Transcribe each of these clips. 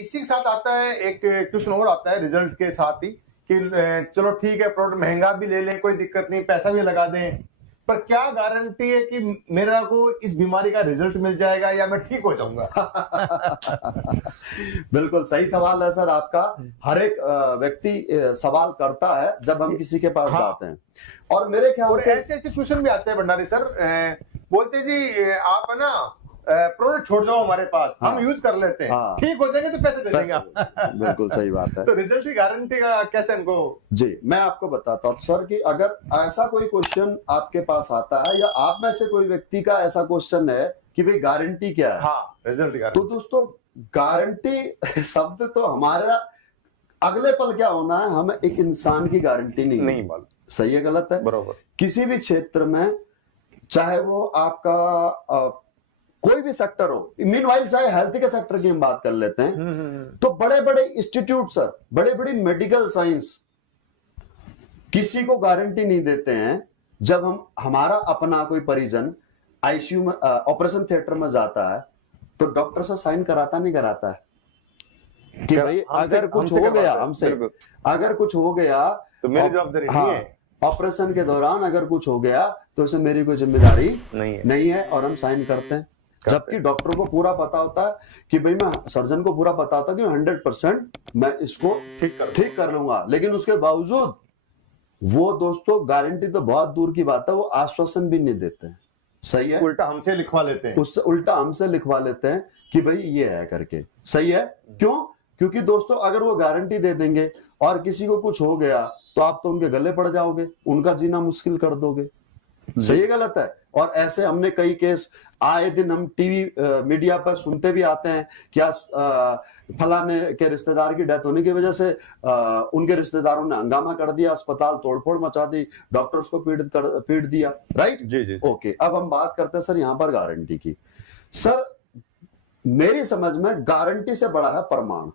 इसी के साथ आता है एक क्वेश्चन और आता है रिजल्ट के साथ ही कि चलो ठीक है प्रोडक्ट महंगा भी ले लें, कोई दिक्कत नहीं, पैसा भी लगा दें, पर क्या गारंटी है कि मेरा को इस बीमारी का रिजल्ट मिल जाएगा या मैं ठीक हो जाऊंगा? बिल्कुल सही सवाल है सर आपका। हर एक व्यक्ति सवाल करता है जब हम किसी के पास जाते हैं, और मेरे ख्याल से ऐसे क्वेश्चन भी आते हैं भंडारी सर, बोलते जी आप है ना प्रोडक्ट छोड़ जाओ हमारे पास, हम यूज कर लेते हैं, ठीक हो जाएंगे तो पैसे दे देंगे। बिल्कुल सही बात है। तो रिजल्ट की गारंटी का कैसे इनको? जी मैं आपको बताता हूँ सर कि अगर ऐसा कोई क्वेश्चन आपके पास आता है या आप में से कोई व्यक्ति का ऐसा क्वेश्चन है कि भाई गारंटी क्या है, रिजल्ट गारंटी, तो दोस्तों गारंटी शब्द तो हमारा अगले पल क्या होना है, हमें एक इंसान की गारंटी नहीं मालूम। सही है गलत है? बरोबर। किसी भी क्षेत्र में, चाहे वो आपका कोई भी सेक्टर हो, मीनवाइल चाहे हेल्थ के सेक्टर की हम बात कर लेते हैं, तो बड़े बड़े इंस्टीट्यूट सर, बड़े बड़ी मेडिकल साइंस किसी को गारंटी नहीं देते हैं। जब हमारा अपना कोई परिजन आईसीयू में ऑपरेशन थिएटर में जाता है तो डॉक्टर से साइन कराता नहीं कराता है कि भाई अगर कुछ हो गया हमसे, अगर कुछ हो गया तो मेरी जवाबदारी नहीं है, ऑपरेशन के दौरान अगर कुछ हो गया तो उसमें मेरी कोई जिम्मेदारी नहीं है, और हम साइन करते हैं। जबकि डॉक्टर को पूरा पता होता है कि भाई मैं, सर्जन को पूरा पता होता है कि 100% मैं इसको ठीक कर लूंगा, लेकिन उसके बावजूद वो दोस्तों गारंटी तो बहुत दूर की बात है, वो आश्वासन भी नहीं देते हैं। सही है? उल्टा हमसे लिखवा लेते हैं, उससे उल्टा हमसे लिखवा लेते हैं कि भाई ये है करके। सही है? क्यों? क्योंकि दोस्तों अगर वो गारंटी दे देंगे और किसी को कुछ हो गया तो आप तो उनके गले पड़ जाओगे, उनका जीना मुश्किल कर दोगे। सही गलत है? और ऐसे हमने कई केस आए दिन हम टीवी मीडिया पर सुनते भी आते हैं, क्या फलाने के रिश्तेदार की डेथ होने की वजह से उनके रिश्तेदारों ने हंगामा कर दिया, अस्पताल तोड़फोड़ मचा दी, डॉक्टर्स को पीट दिया। राइट? जी। ओके, अब हम बात करते हैं सर यहाँ पर गारंटी की। सर मेरी समझ में गारंटी से बड़ा है प्रमाण।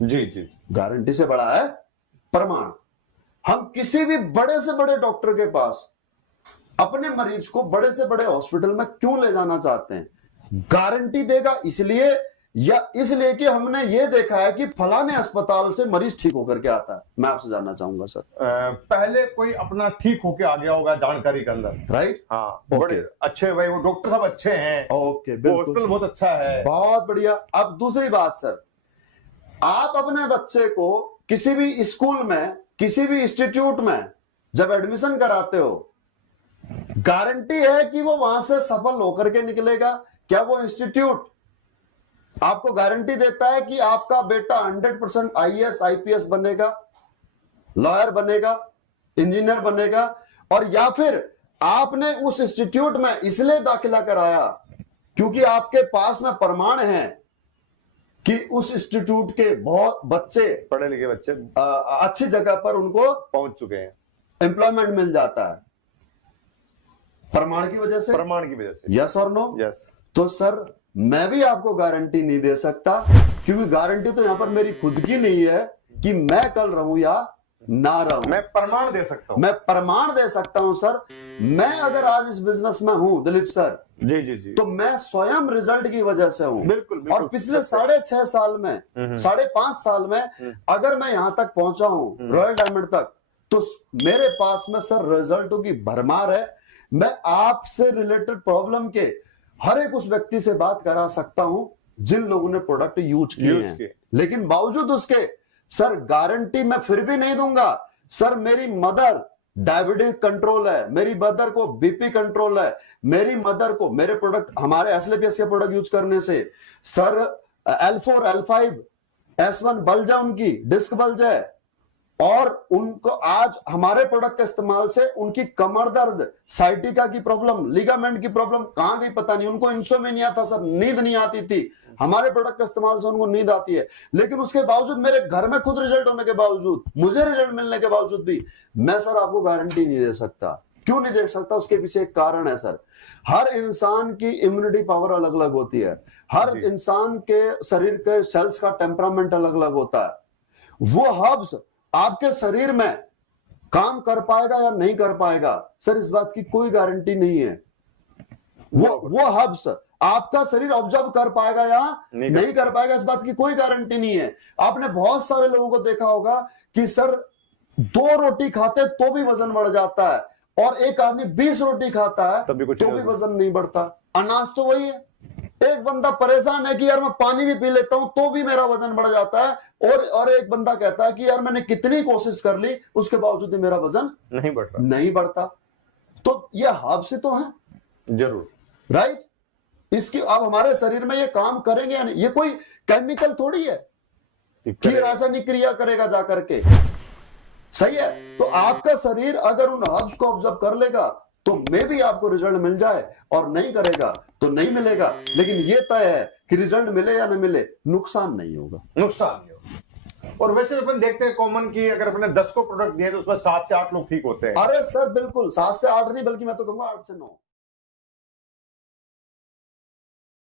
जी, गारंटी से बड़ा है प्रमाण। हम किसी भी बड़े से बड़े डॉक्टर के पास अपने मरीज को बड़े से बड़े हॉस्पिटल में क्यों ले जाना चाहते हैं? गारंटी देगा इसलिए, या इसलिए कि हमने ये देखा है कि फलाने अस्पताल से मरीज ठीक होकर के आता है? मैं आपसे जानना चाहूंगा सर। पहले कोई अपना ठीक होके आ गया होगा जानकारी के अंदर, राइट? बड़े अच्छे भाई, वो डॉक्टर सब अच्छे हैं, ओके, बिल्कुल, हॉस्पिटल बहुत अच्छा है, बहुत बढ़िया। अब दूसरी बात सर, आप अपने बच्चे को किसी भी स्कूल में, किसी भी इंस्टीट्यूट में जब एडमिशन कराते हो, गारंटी है कि वो वहां से सफल होकर के निकलेगा? क्या वो इंस्टीट्यूट आपको गारंटी देता है कि आपका बेटा 100% आईएएस आईपीएस बनेगा, लॉयर बनेगा, इंजीनियर बनेगा? और या फिर आपने उस इंस्टीट्यूट में इसलिए दाखिला कराया क्योंकि आपके पास में प्रमाण है कि उस इंस्टीट्यूट के बहुत बच्चे, पढ़े लिखे बच्चे अच्छी जगह पर उनको पहुंच चुके हैं, एम्प्लॉयमेंट मिल जाता है प्रमाण की वजह से? प्रमाण की वजह से। यस और नो? यस। तो सर मैं भी आपको गारंटी नहीं दे सकता, क्योंकि गारंटी तो यहां पर मेरी खुद की नहीं है कि मैं कल रहूं या ना रहूं। मैं प्रमाण दे सकता हूं। मैं प्रमाण दे सकता हूं सर। मैं अगर आज इस बिजनेस में हूं दिलीप सर, जी, तो मैं स्वयं रिजल्ट की वजह से हूं। बिल्कुल। और पिछले 6.5 साल में, 5.5 साल में अगर मैं यहां तक पहुंचा हूं, रॉयल डायमंड तक, तो मेरे पास में सर रिजल्टों की भरमार है। मैं आपसे रिलेटेड प्रॉब्लम के हर एक उस व्यक्ति से बात करा सकता हूं जिन लोगों ने प्रोडक्ट यूज किए हैं, लेकिन बावजूद उसके सर गारंटी मैं फिर भी नहीं दूंगा। सर मेरी मदर डायबिटीज कंट्रोल है, मेरी मदर को बीपी कंट्रोल है, मेरी मदर को मेरे प्रोडक्ट, हमारे एसएलपीएस के प्रोडक्ट यूज करने से sir L4 L5 S1 bulge है, उनकी डिस्क बल्ज है, और उनको आज हमारे प्रोडक्ट के इस्तेमाल से उनकी कमर दर्द, साइटिका की प्रॉब्लम, लिगामेंट की प्रॉब्लम कहां गई पता नहीं। उनको इंसोमेनिया था सर, नींद नहीं आती थी, हमारे प्रोडक्ट के इस्तेमाल से उनको नींद आती है। लेकिन उसके बावजूद, मेरे घर में खुद रिजल्ट होने के बावजूद, मुझे रिजल्ट मिलने के बावजूद भी मैं सर आपको गारंटी नहीं दे सकता। क्यों नहीं दे सकता? उसके पीछे एक कारण है सर। हर इंसान की इम्यूनिटी पावर अलग अलग होती है, हर इंसान के शरीर के सेल्स का टेम्परामेंट अलग अलग होता है। वो हब्स आपके शरीर में काम कर पाएगा या नहीं कर पाएगा, सर इस बात की कोई गारंटी नहीं है। वो हब्स आपका शरीर ऑब्जर्व कर पाएगा या नहीं नहीं कर पाएगा, इस बात की कोई गारंटी नहीं है। आपने बहुत सारे लोगों को देखा होगा कि सर 2 रोटी खाते तो भी वजन बढ़ जाता है, और एक आदमी 20 रोटी खाता है तब भी कुछ तो नहीं भी होता। वजन नहीं बढ़ता। अनाज तो वही है। एक बंदा परेशान है कि यार मैं पानी भी पी लेता हूं तो भी मेरा वजन बढ़ जाता है, और एक बंदा कहता है कि यार मैंने कितनी कोशिश कर ली उसके बावजूद मेरा वजन नहीं बढ़ रहा। नहीं बढ़ता। तो ये हर्ब से तो है, जरूर। राइट। इसकी अब हमारे शरीर में ये काम करेंगे या नहीं, ये कोई केमिकल थोड़ी है कि रासायनिक क्रिया करेगा जाकर के, सही है। तो आपका शरीर अगर उन हर्ब्स को ऑब्जर्व कर लेगा तो मे भी आपको रिजल्ट मिल जाए, और नहीं करेगा तो नहीं मिलेगा, लेकिन ये तय है कि रिजल्ट मिले या न मिले नुकसान नहीं होगा। नुकसान नहीं होगा। और वैसे अपन देखते हैं कॉमन की अगर अपने 10 को प्रोडक्ट दिए तो उसमें 7 से 8 लोग ठीक होते हैं। अरे सर बिल्कुल 7 से 8 नहीं, बल्कि मैं तो कहूंगा 8 से 9।